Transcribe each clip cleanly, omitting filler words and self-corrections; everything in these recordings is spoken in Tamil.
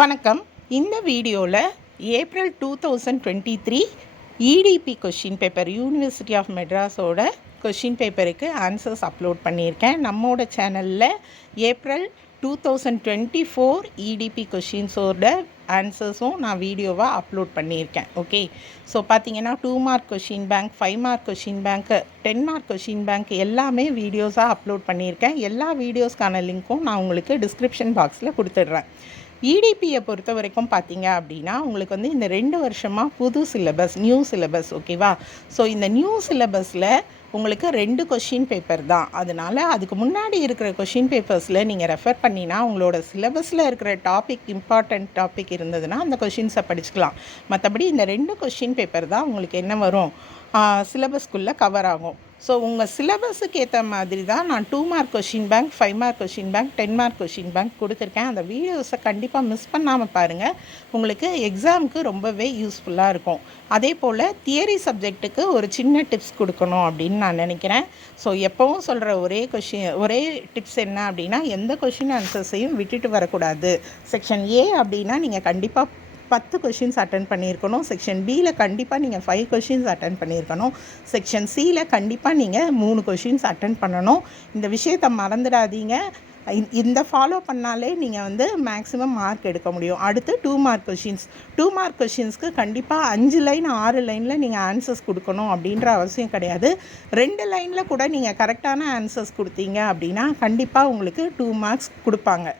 வணக்கம். இந்த வீடியோவில் April 2023 EDP question paper university of மெட்ராஸோட கொஷின் பேப்பருக்கு ஆன்சர்ஸ் அப்லோட் பண்ணியிருக்கேன். நம்மோட சேனலில் ஏப்ரல் 2024 இடிபி கொஷின்ஸோட ஆன்சர்ஸும் நான் வீடியோவாக அப்லோட் பண்ணியிருக்கேன். ஓகே, ஸோ பார்த்தீங்கன்னா 2 mark question bank, 5 mark question bank, 10 mark question bank எல்லாமே வீடியோஸாக அப்லோட் பண்ணியிருக்கேன். எல்லா வீடியோஸ்க்கான லிங்க்கும் நான் உங்களுக்கு டிஸ்கிரிப்ஷன் பாக்ஸில் கொடுத்துட்றேன். இடிபியை பொறுத்த வரைக்கும் பார்த்தீங்க அப்படின்னா உங்களுக்கு வந்து இந்த 2 வருஷமாக புது சிலபஸ், நியூ சிலபஸ். ஓகேவா? ஸோ இந்த நியூ சிலபஸில் உங்களுக்கு 2 கொஷின் பேப்பர் தான். அதனால் அதுக்கு முன்னாடி இருக்கிற கொஷின் பேப்பர்ஸில் நீங்கள் ரெஃபர் பண்ணினா உங்களோட சிலபஸில் இருக்கிற டாபிக், இம்பார்ட்டண்ட் டாபிக் இருந்ததுன்னா அந்த கொஷின்ஸை படிச்சுக்கலாம். மற்றபடி இந்த 2 கொஷின் பேப்பர் தான் உங்களுக்கு என்ன வரும், சிலபஸ்க்குள்ளே கவர் ஆகும். ஸோ உங்கள் சிலபஸுக்கு ஏற்ற மாதிரி தான் நான் 2 mark question bank, 5 mark question bank, 10 mark question bank கொடுத்துருக்கேன். அந்த வீடியோஸை கண்டிப்பாக மிஸ் பண்ணாமல் பாருங்கள். உங்களுக்கு எக்ஸாமுக்கு ரொம்பவே யூஸ்ஃபுல்லாக இருக்கும். அதே போல் தியரி சப்ஜெக்ட்டுக்கு ஒரு சின்ன டிப்ஸ் கொடுக்கணும் அப்படின்னு நான் நினைக்கிறேன். ஸோ எப்போவும் சொல்கிற ஒரே டிப்ஸ் என்ன அப்படின்னா, எந்த கொஷின் ஆன்சர்ஸையும் விட்டுட்டு வரக்கூடாது. செக்ஷன் ஏ அப்படின்னா நீங்கள் கண்டிப்பாக 10 கொஷின்ஸ் அட்டன் பண்ணியிருக்கணும். செக்ஷன் பியில் கண்டிப்பாக நீங்கள் 5 கொஷின்ஸ் அட்டன் பண்ணியிருக்கணும். செக்ஷன் சியில் கண்டிப்பாக நீங்கள் 3 கொஷின்ஸ் அட்டன் பண்ணணும். இந்த விஷயத்தை மறந்துடாதீங்க. இந்த ஃபாலோ பண்ணாலே நீங்கள் வந்து மேக்ஸிமம் மார்க் எடுக்க முடியும். அடுத்து 2 மார்க் கொஷின்ஸ். 2 மார்க் கொஷின்ஸ்க்கு கண்டிப்பாக 5 லைன் 6 லைனில் நீங்கள் ஆன்சர்ஸ் கொடுக்கணும் அப்படின்ற அவசியம் கிடையாது. 2 லைனில் கூட நீங்கள் கரெக்டான ஆன்சர்ஸ் கொடுத்தீங்க அப்படின்னா கண்டிப்பாக உங்களுக்கு 2 மார்க்ஸ் கொடுப்பாங்க.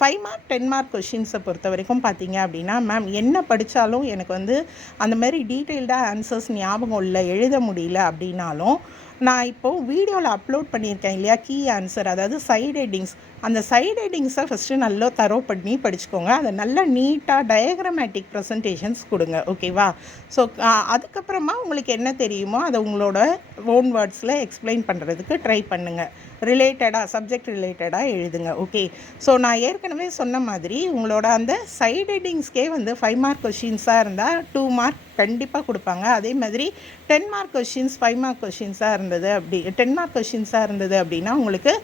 5 மார்க் 10 மார்க் கொஷின்ஸை பொறுத்த வரைக்கும் பார்த்தீங்க அப்படின்னா, மேம் என்ன படித்தாலும் எனக்கு வந்து அந்த மாதிரி டீட்டெயில்டாக ஆன்சர்ஸ் ஞாபகம் இல்லை, எழுத முடியல அப்படின்னாலும் நான் இப்போது வீடியோவில் அப்லோட் பண்ணியிருக்கேன் இல்லையா, கீ ஆன்சர், அதாவது சைடு ஹெட்டிங்ஸ். அந்த சைடு ஹெட்டிங்ஸை ஃபஸ்ட்டு நல்லா தரோ பண்ணி படிச்சுக்கோங்க. அதை நல்லா நீட்டாக டயக்ராமேட்டிக் ப்ரெசன்டேஷன்ஸ் கொடுங்க. ஓகேவா? ஸோ அதுக்கப்புறமா உங்களுக்கு என்ன தெரியுமோ அதை உங்களோட ஓன் வேர்ட்ஸில் எக்ஸ்பிளைன் பண்ணுறதுக்கு ட்ரை பண்ணுங்கள். சப்ஜெக்ட் ரிலேட்டடாக எழுதுங்க. ஓகே, ஸோ நான் ஏற்கனவே சொன்ன மாதிரி உங்களோட அந்த சைடு ஹெட்டிங்ஸ்க்கே வந்து 5 மார்க் கொஷின்ஸாக இருந்தால் 2 மார்க் கண்டிப்பாக கொடுப்பாங்க. அதே மாதிரி 10 மார்க் கொஷின்ஸ், 5 மார்க் கொஷின்ஸாக இருந்தது 10 மார்க் கொஷின்ஸாக இருந்தது அப்படின்னா உங்களுக்கு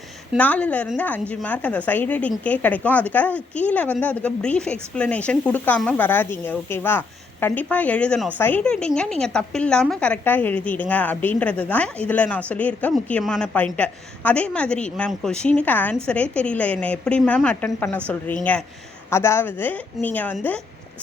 4லேருந்து 5 மார்க் அந்த சைடு ஹெட்டிங்க்கே கிடைக்கும். அதுக்காக கீழே வந்து அதுக்கு ப்ரீஃப் எக்ஸ்ப்ளனேஷன் கொடுக்காம வராதிங்க. ஓகேவா? கண்டிப்பாக எழுதணும். சைடு ஹெட்டிங்கை நீங்கள் தப்பில்லாமல் கரெக்டாக எழுதிடுங்க அப்படின்றது தான் இதில் நான் சொல்லியிருக்க முக்கியமான பாயிண்ட்டு. அதே மாதிரி மேம் கொஷினுக்கு ஆன்சரே தெரியல, என்னை எப்படி மேம் அட்டன் பண்ண சொல்கிறீங்க? அதாவது நீங்கள் வந்து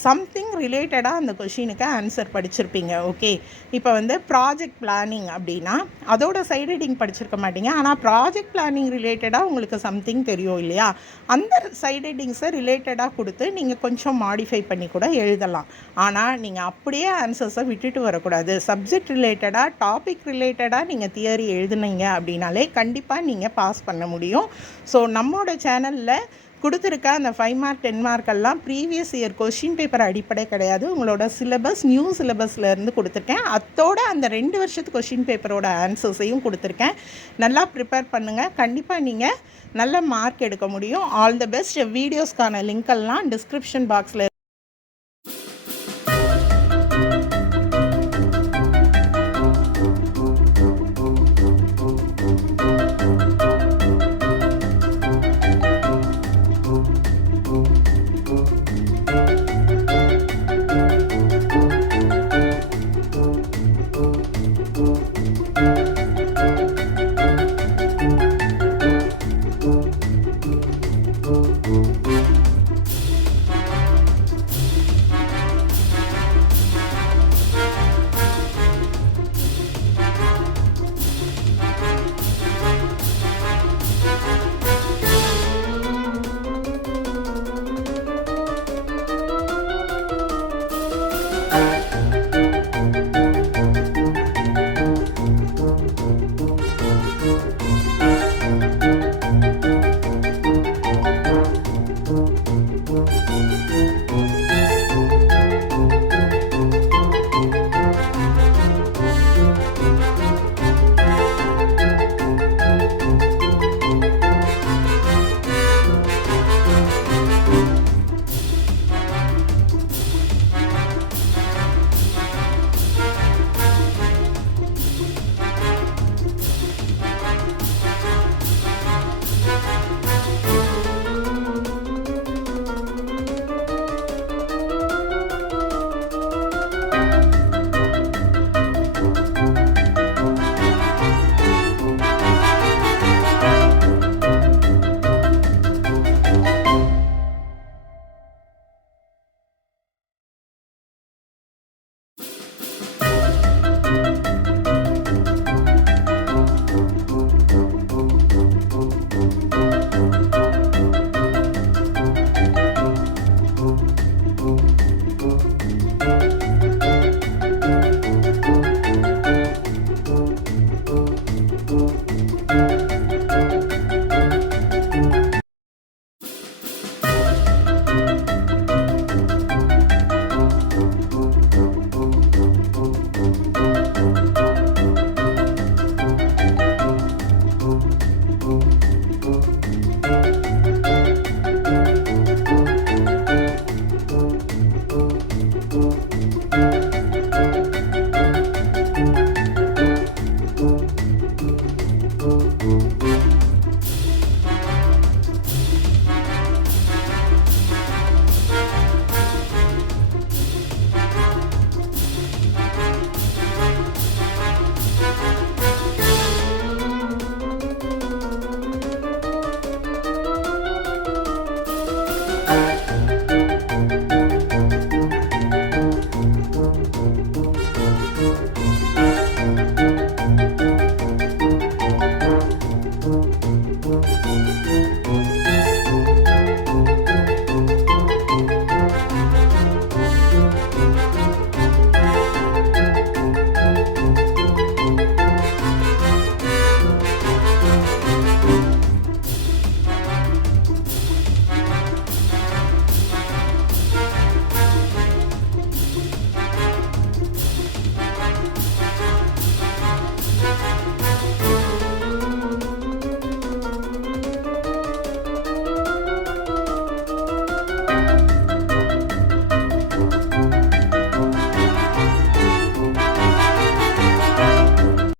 சம்திங் ரிலேட்டடாக அந்த கொஷினுக்கு ஆன்சர் படிச்சிருப்பீங்க. ஓகே, இப்போ வந்து ப்ராஜெக்ட் பிளானிங் அப்படின்னா அதோட சைடு ஹெட்டிங் படிச்சிருக்க மாட்டீங்க. ஆனால் ப்ராஜெக்ட் பிளானிங் ரிலேட்டடாக உங்களுக்கு சம்திங் தெரியும் இல்லையா, அந்த சைடு ஹெட்டிங்ஸை ரிலேட்டடாக கொடுத்து நீங்கள் கொஞ்சம் மாடிஃபை பண்ணி கூட எழுதலாம். ஆனால் நீங்கள் அப்படியே ஆன்சர்ஸை விட்டுட்டு வரக்கூடாது. சப்ஜெக்ட் ரிலேட்டடாக, டாபிக் ரிலேட்டடாக நீங்கள் தியரி எழுதுனீங்க அப்படின்னாலே கண்டிப்பாக நீங்கள் பாஸ் பண்ண முடியும். ஸோ நம்மளோட சேனலில் கொடுத்துருக்க அந்த 5 மார்க் 10 மார்க்கெல்லாம் ப்ரீவியஸ் இயர் கொஷின் பேப்பர் அடிப்படை கிடையாது. உங்களோட சிலபஸ், நியூ சிலபஸ்லேருந்து கொடுத்துருக்கேன். அதோட அந்த 2 வருஷத்து கொஷின் பேப்பரோட ஆன்சர்ஸையும் கொடுத்துருக்கேன். நல்லா ப்ரிப்பேர் பண்ணுங்கள். கண்டிப்பாக நீங்கள் நல்ல மார்க் எடுக்க முடியும். All the best. வீடியோஸ்க்கான லிங்க்கெல்லாம் டிஸ்கிரிப்ஷன் பாக்ஸில்